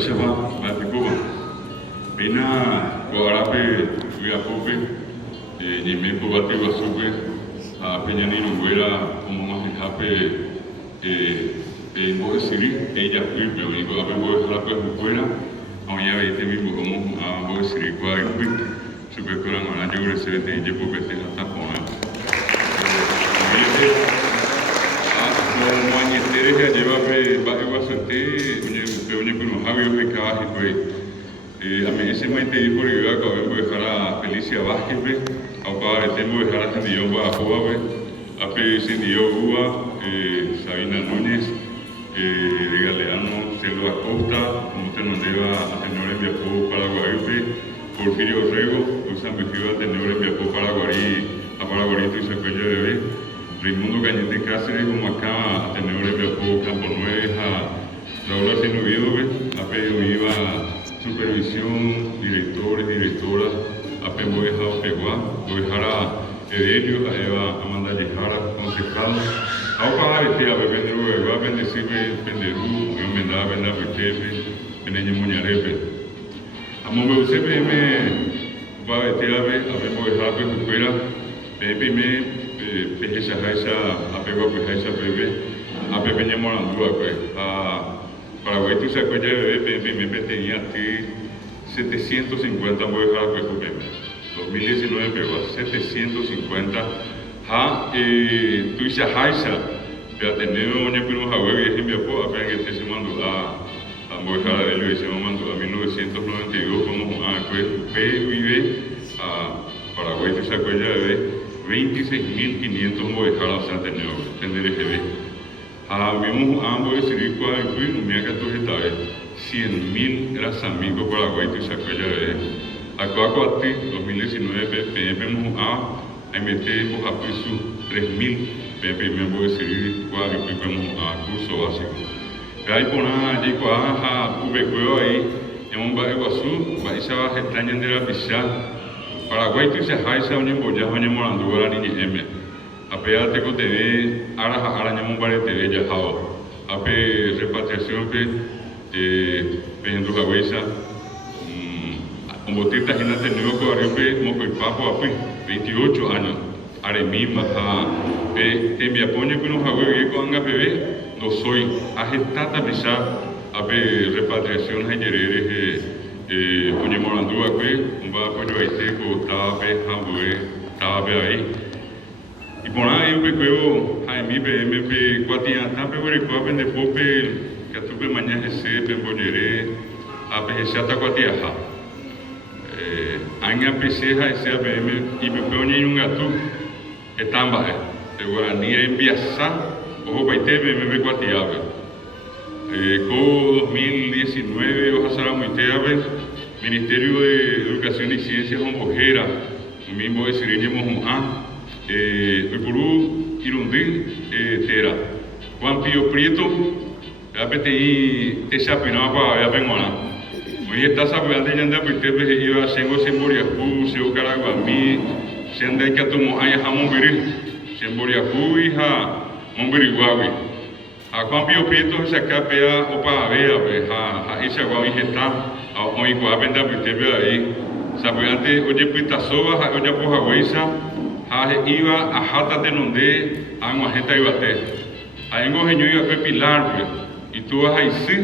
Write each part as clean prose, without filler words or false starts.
Chava, Maticuba. Pena, Guarape, Viapope, Nimepo Bate Basupe, a Peñanino Guera, como más de Jape, en Boesiri, ella fue, pero digo, a ver, Boesrape fuera, aún ya veis mismo como a Boesiri, Guarape, Super Coran, yo recibe de Jepo Bete hasta Pona. Como añeteres ya lleva bastante, oye, pero Javier me caga y a mí ese momento dijo que iba a dejar a Felicia Vázquez, a tengo dejar a Sandió Bajoa, a Pesindio Uva, Sabina Núñez, de Galeano, Celso Acosta, como usted nos lleva a tener en Viapó Paraguay, Porfirio Orrego, San Vigilio a tener en Viapó Paraguay, a Paraguay y Sacuella de Bebé. Raimundo Cañete Cáceres, como acá, a tener el Viapó Campo Nueve, a Raúl Arsenio Vidove, a pedido iba supervisión, directores, directoras, a Pembo Dejado Peguá, Dojara Edelio, a Eva Amanda Yejara, concejal, a Opa Vestia, Bebendro Bebá, Bendecibe, Penderú, Mendá, Benda Pechepe, Beneño Muñarepe. A Mombe UCPM, Opa Vestia, a Pembo Dejado Pejuera, Pepe Pejecha Jaisa, a Pegua Pejecha Bebé, a Pepeña Morandúa, a Paraguay, tú se acuerdas de bebé, me tenía aquí 750 mujeres a Pejo Bebé. 2019 pegó a 750. Tú dices Jaisa, pero tener un primo Javier y es en Viapó, apenas que se mandó a Mojara de él y se mandó a 1992 como a vive a Paraguay, tú se acuerdas de bebé. 26.500 modejadas se han tenido en el EGB. Vimos ambos decidir cuál incluir un día 14 vez 100.000 eras amigos Paraguay y se acuerda de acá 2019 vemos a MT en Bojapisu 3.000 vemos decidir cuál incluimos a curso básico. Hay por nada allí a Ubecueo ahí en un barrio Guazú, va a esa extraña de la Pizarra. Paraguay tu se haisa un embollado en Morandúa ni M. Ape te contene ara un bar de ya jao. Ape repatriación pe en tu cabeza. Un botita en la tenido que barrio pe mo papo ape 28 años. Are misma te me apoyo con un jaguar que con bebé no soy ajetata pisa ape repatriación en Oye Morandúa, un apoyo ahí seco, estaba ahí. Y por ahí un pequeño, Jaime, PM, Cuatiantá, pero el cuapen de Pope, que tuve mañana ese, Pembolleré, a Pejeciata Cuatiaja. Aña Peseja, ese APM, y pequeño un gato, estamba, de Guaraní en Biasá, ojo, Paite, PM, Cuatiabe. CO 2019, Ojasara Muiteabe, Ministerio de Educación y Ciencias Hombojera, mismo de Siriña Mojumá, Purú, Irundín, Tera. Juan Pío Prieto, APTI, Tesapinaba para Yapenguana. Muy está sabiendo ya anda Pitepe, iba a Sengo Semboriacu, Seo Caraguamí, Senda y Catomo Aya Jamonbiri, Semboriacu, hija, Monbiriguawi. A Juan Pío Prieto se acapea o para ver, a esa guamijeta, a hoy guapenda Pitepe ahí. Sabíante, oye, Pitasoba, oye, Pojahuesa, iba a Jata de Nonde, a Guajeta y Bate. A Engojeño iba a Pilar, y tú vas ahí sí,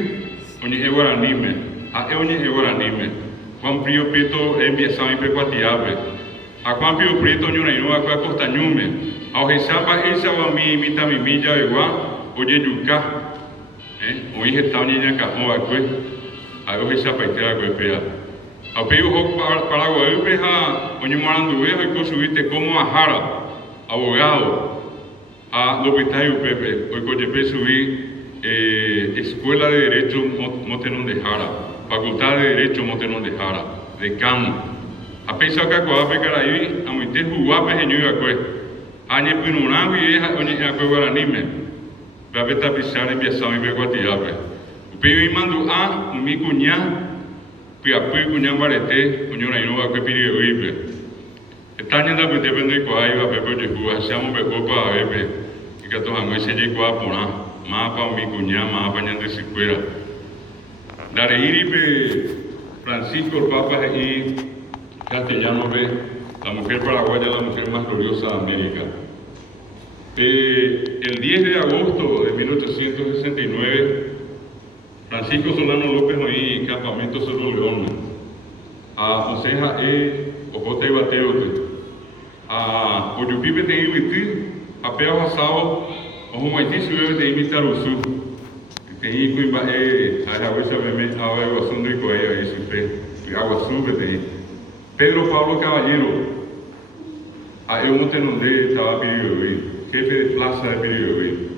oye, Guaranime, a oye, Guaranime. Juan Pío Prieto empieza a Pecuatiabe. A Juan Pío Prieto, yo no iba a Costañume. A Ojesamba, esa va mi milla de gua. Oye, Yucá, hoy está un niño cajón, a ver si apetece a golpear. A pedir para golpear, oye, Morandúa, y subiste como a Jara, abogado, a Lopitayo Pepe, hoy coche subí Escuela de Derecho Motenón de Jara, Facultad de Derecho Motenón de Jara, decano. A pesar que a Pecaraí, a mi te jugape, en Yucá, a Ñepinurán y oye, a Guaranime. Para pisar en Biasão e Beguatiabe. O peio mandou a mi cunhá, que apoio cunhá barete, cunhá na inoa que pediu ibe. Está ainda por depender qual é a pepe de rua, chama beco para bebe, e que a tua mãe se de qual por lá, mapa mi cunhá, mapa nhande sequeira. Dareiripe Francisco el Papa y Castellano ve la mujer paraguaya, la mujer más gloriosa de América. El 10 de agosto de 1869, Francisco Solano López Oí, Campamento Cerro León, a Oseja Ojota y Bateote, a Oyupipe de Ibiti, a Peo Asao, o Haití Ciudad de Imitarusu, que Ico y Bae, a la Huesa Beme, a Aguazón de Coella y Supe, Aguazú, Pedro Pablo Caballero, a Eumontenonde estaba Pirigüey, jefe de plaza de Pirigüey.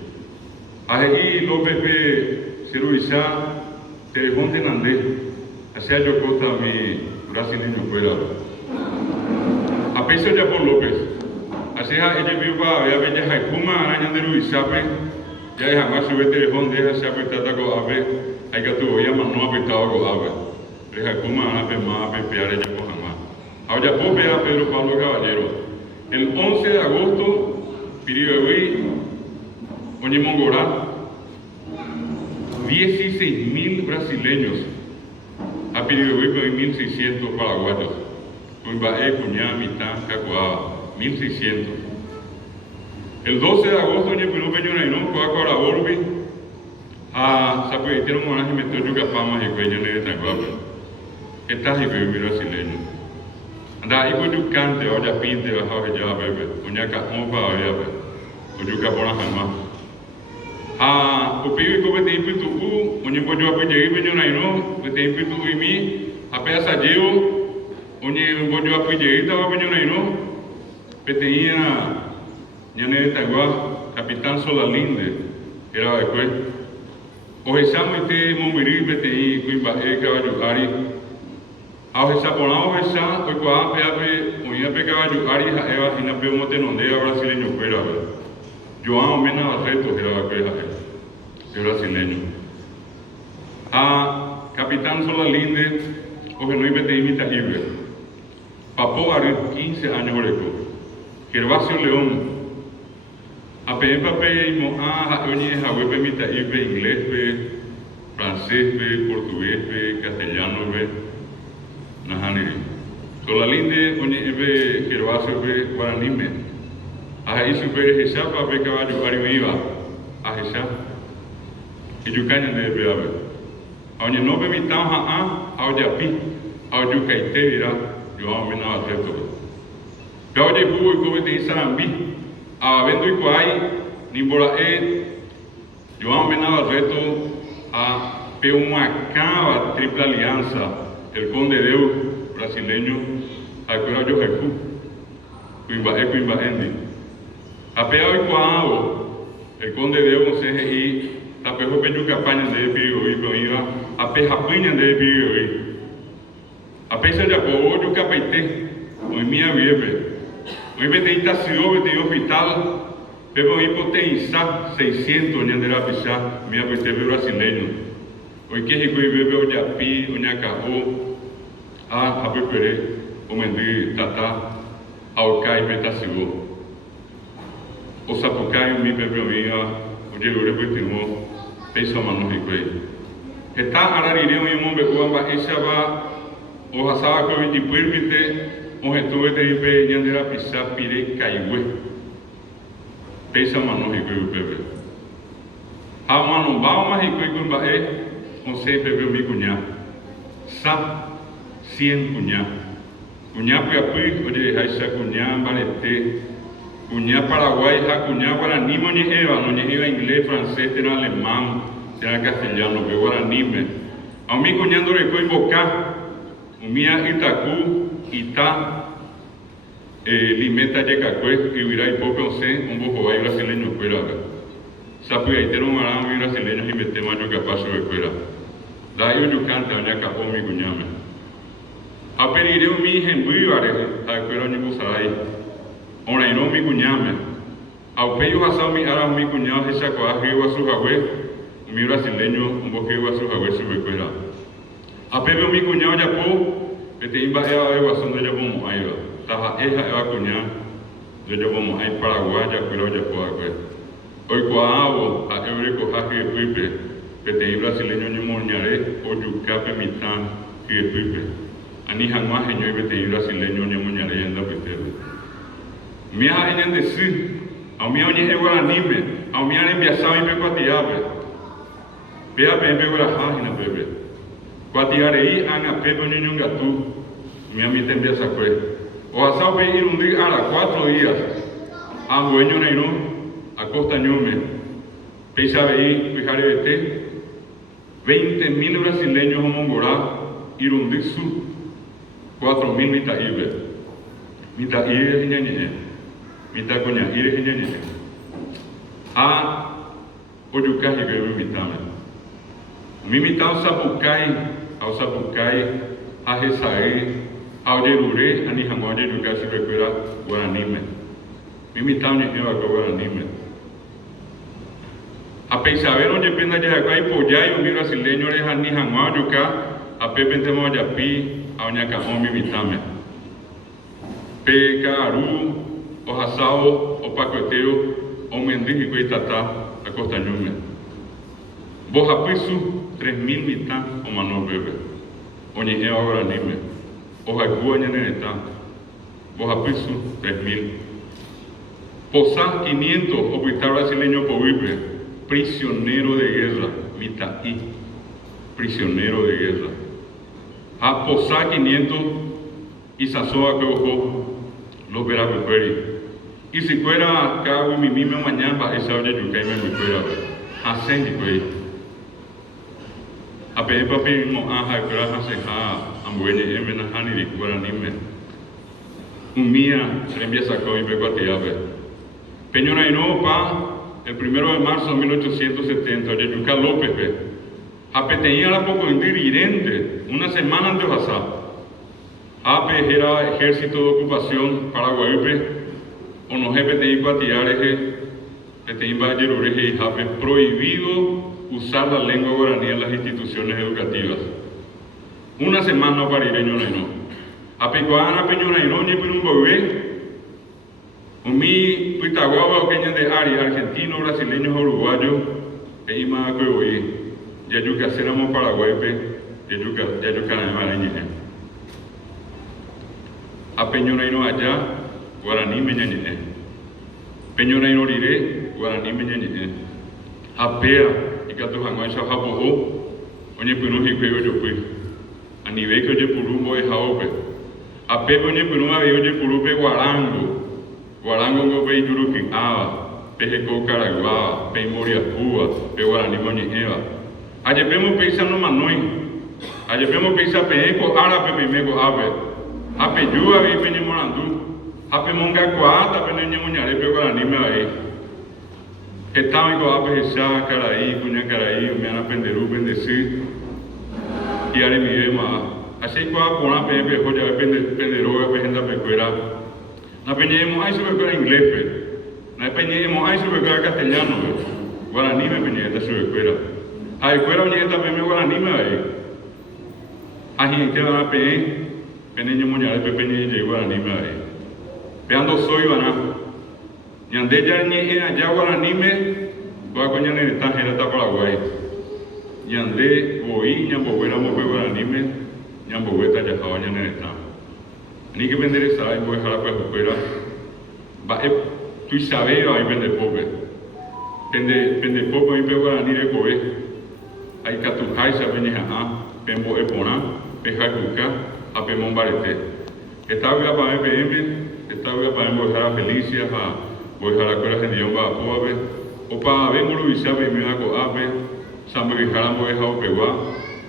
A Ahí López P. Ceruizá, Telefón Tenandé, hacia Yocota, mi brasileño fuera. A Peso Yapón López, hacia ella viva, había bella Jaipuma, araña de Luisape, ya jamás sube teléfono de hacia Petata Goabe, hay que tu oía, no apretado Goabe. Jaipuma, Ape, Mape, Peare, Yapón jamás. Ahora Pope a Pedro Pablo Caballero. El 11 de agosto, Pirigüey, Oñemongorá, 16.000 brasileños, a Pirigüey con 1.600 paraguayos, Cuimbaé, Cuñá, Mitán, Cacoaba, 1.600. El 12 de agosto, Oñepirú, Peñonainón, Coacuara, Orbi, a Zapuitero, Monaje, Meteo, Yucapama, y Cueña, Nere, Tanguapa. ¿Qué tal, Pirigüey brasileño? Anda, Ico Yucante, Oya Pinte, Bajao, Ya, Bebe, Oñaca, Opa, Oya, Bebe, Oyucapona, jamás. A Upiwi ko bete impitu onye bojo apuje Peñonainó, bete impitu imi, apea sajeo, onye bojo apuje ita Peñonainó, bete ia ñane Tagua, capitán Solalinde, era después. Ojesamo ite Mombiri, bete i Cuimba caballo ari. A Ojesapona Ojesa, oikua peape, oía pe caballo ari, eva inape motenondea brasileño fuera. João Mena Barreto era la queja el brasileño. A Capitán Solalinde, o que no iba a imita Ibe. Papó Ari 15 años oreco. Gervasio León. A Pepe y Moa, Oñe, Jahuepe, imita Ibe, inglés, francés, portugués, castellano, Nahaniri. Solalinde, Oñe, Ibe, Gervasio, Guaranime. A isso veio Rechá para ver caballo Ariuiva, a Rechá, e de Canha de Beabe. Ao não bebitar ao Japi, ao Jucaite virá, de uma menor atleta. Pelo de Bui, como tem Sarambi, a Vendo Iquai, Nimborae, de uma menor atleta, a Peumaca, a Tripla Aliança, el Conde Deus brasileño, a Cura Joheku, Cuimbaendi. Apea y Cuao, el conde de un CGI, Apejo Peño Campaña de Pirigüey, pero iba a Pejapiña de Pirigüey. A pesar de apoyo, yo capaité, muy mía vive. Muy betita ciudad, betí hospital, pero muy potencia 600 años de la pisa, mi apetece brasileño. Hoy que es que vive o Yapi, o Ñacajó, a Peperé, o Mendí, Tata, a Ocay, Betasivo. O Sapucaio, mi bebê, o Gelure Petimô, pensa mano riquei. Está ararireu em um becoamba, esse ava, o raçava que eu de puerpite, o retuve de ipe, yandera pisa, pire, caiue. Pensa mano riquei o bebê. A mano bauma riquei com baé, o sei bebê mi cunhá. Sa, 100 cunhá. Cunhá piapui, o de raixa cunhá, balete. Cuñá Paraguay, Cuñá Guaraní, no lleva inglés, francés, era alemán, era castellano, pero Guaraní. A mí cuñando recoy Bocá, Umía Itacú, Itá, Limeta Yecacue, que hubiera poco, no sé, un poco hay brasileño fuera. Sapu y Aitero Marán, y brasileños y metemos yo capaz de fuera. Da yo yucante, aña capó mi cuñame. A pediré mi hija en Buivare, a fuera ni Busaray. Ora e não me cunhame, ao peio raçal me ara me cunhame essa coisa que eu açucague, o meu brasileiro um pouco eu açucague sobre coisa. A pepe me cunhame já pô, e tem embaixo eu açundo já vamos aí, tá? Essa é a cunhame, já vamos aí Paraguai já coisa já pô agora. Oi coavo a eu recojar que pipe, peteĩ brasileño ñemoñare ojukápe mitã hyepýpe ani hag̃ua heñói peteĩ brasileño ñemoñare ñandapytépe mia ha'e ñande sy aumia oñe'ẽ Guaraníme aumia rembiasáva pe kuatiápe péape gueraháhína pépe kuatiarei ág̃apépe oñeñongatu miami tembiasakue ohasápe irundy ára 4 días ambue ñorairõ acostañóme peichavei pyharevete 20.000 brasileños omongorã irundy su 4.000 mitã'ípe mitã'íre heñañe'ẽ mitãkoña'íre heñañe'ẽ ha ojuka hikuái mitãme umi mitã osapukái ha hesãi ha ojerure ani hag̃ua ojejuka chupekuéra Guaraníme umi mitã oñe'ẽvako Guaraníme apeichavérõ ojepe ndajahekuái ipojái umi brasileño rehani hag̃ua ojuka apépentema ojapi ha oñakã'õ umi mitãme pe ka'aru ohasávo opakuetévo omyendy hikuái tata acostañóme mbohapy su 3.000 mitã omano upépe oñe'ẽva Guaraníme ohayhúva ñane retã mbohapy su 3.000 posã 500 opyta brasileño povýpe prisionero de guerra mitã'i prisionero de guerra ha posã 500 isãsóvape oho loperapykuéri isikuéra ka'aguyemimíme omaña mba'éicha ojejuka imembykuérape hasẽ hikuái ape'ẽpapi mo'ã ha'ekuéra hasẽha ambue ñe'ẽme nahániri Guaraníme umía rembiasakói pe kuatiápe peñorairõ opa el 1 de marzo de 1870 ojejuka Lópezpe ha peteĩ arapokoindy rirente una semana ante ohasa ápe era ejército de ocupación paraguaýpe onohẽ peteĩ kuatiárehe peteĩ mba'ejerure heihápe prohibido usar la lengua guaraní en las instituciones educativas una semana oparire ñorairõ apekuaára pe ñorairõ oñepyrũmboyve umi pytaguáva oke ñande ári argentinos brasileños uruguayos peĩma'akuevoi jajukaséramo Paraguáipe jajukarãvare ñe'ẽ apeñorairõ aja Guaraníme ñañe'ẽ peñorairõ rire Guaraníme ñañe'ẽ apéa ikatu hag̃uáicha ohapo'o oñepyrũ hikuái ojopy anivéke ojepuru mbo'ehaópe apépe oñepyrũ avei ojepuru pe Guarango pe ijuruky'ãva pe heko Karaguáva pe imboriahúva pe Guaraníme oñe'ẽva ajepémo péicha nomanói ajepémo péicha peẽ ko árape peime ko ápe apeju avei pe ñemorandu apemongakuaa tape neñemoñare pe Guaraníme avei hetãvi ko ápe hecha karai kuñakarai ome'ãrã penderu pendesy hi'aremive ma'a acheikuaa porã peẽ peho jave penderóga pe hendapekuéra napeñe'ẽmo'ãi chupekuéra ingléspe napeñe'ẽmo'ãi chupekuéra castellanope Guaraníme peñe'ẽta chupekuéra ha'ekuéra oñe'ẽta peime Guaraníme avei ahi'ãiteva'erã peẽ peneñemoñare pe peñe'ẽjey Guaraníme avei peandosóiva'erã ñande jañe'ẽ aja Guaraníme ko'áko ñane retã hérata Paraguay ñande voi ñamboguéramo pe Guaraníme ñamboguéta jaháva ñane retã niki penderesarái mbo'ehára pyahúkuéra mba'e tuichavéva oĩ pendepópe oĩ pe Guarani rekove aikatuháicha peñeha'ã pembo'e porã pehayhuka ha pemombarete hetágui apame peẽme hetágui apame mbo'ehára Felicia ha mbo'ehárakuéra hendive mba'apóvape opavave mburuvicha peimíva ko'ápe sãmbyhyhára mbo'ehaupegua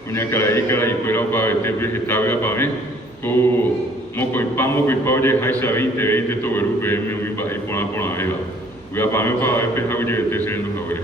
kuñakarai karaikuéra opavetépe hetágui apame ko mokõipa ojeháicha 20 togueru peẽme umi mba'e porã porãvéva vy'apame opavave pehaguyevete che renduhaguére